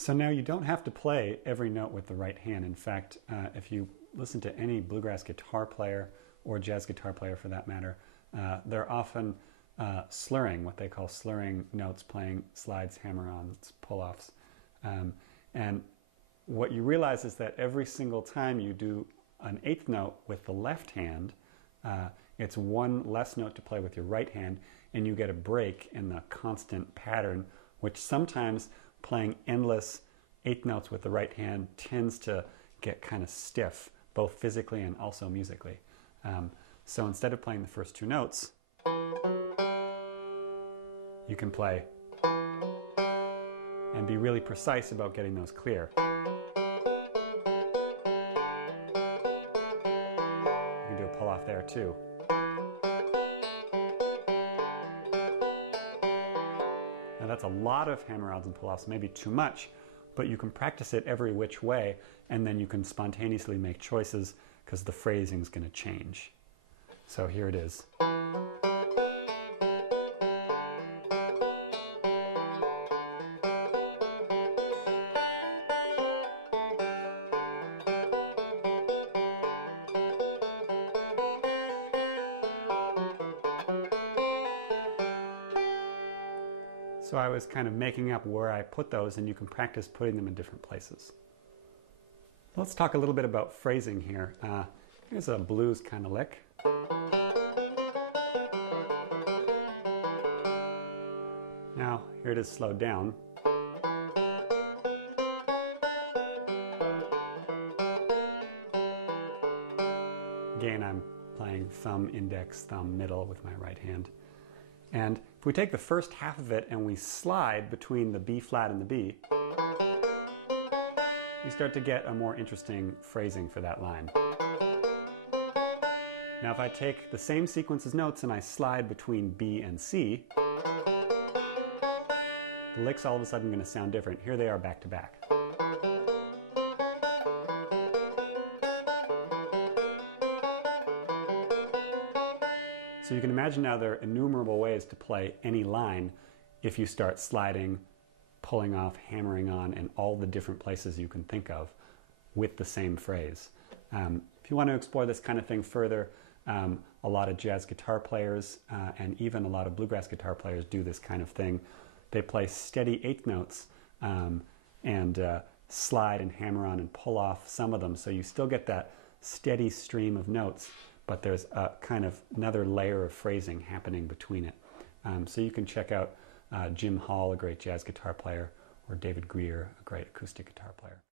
So now you don't have to play every note with the right hand. In fact, if you listen to any bluegrass guitar player or jazz guitar player for that matter, they're often slurring, what they call slurring notes, playing slides, hammer-ons, pull-offs. And what you realize is that every single time you do an eighth note with the left hand, it's one less note to play with your right hand, and you get a break in the constant pattern, which sometimes playing endless eighth notes with the right hand tends to get kind of stiff, both physically and also musically. So instead of playing the first two notes, you can play and be really precise about getting those clear. You can do a pull off there too. Now that's a lot of hammer-ons and pull-offs, maybe too much, but you can practice it every which way, and then you can spontaneously make choices because the phrasing is going to change. So here it is. So I was kind of making up where I put those, and you can practice putting them in different places. Let's talk a little bit about phrasing here. Here's a blues kind of lick. Now, here it is slowed down. Again, I'm playing thumb, index, thumb, middle with my right hand. And if we take the first half of it and we slide between the B flat and the B, we start to get a more interesting phrasing for that line. Now if I take the same sequence of notes and I slide between B and C, the licks all of a sudden going to sound different. Here they are back to back. So you can imagine now there are innumerable ways to play any line if you start sliding, pulling off, hammering on, and all the different places you can think of with the same phrase. If you want to explore this kind of thing further, a lot of jazz guitar players and even a lot of bluegrass guitar players do this kind of thing. They play steady eighth notes and slide and hammer on and pull off some of them, so you still get that steady stream of notes, but there's a kind of another layer of phrasing happening between it. So you can check out Jim Hall, a great jazz guitar player, or David Greer, a great acoustic guitar player.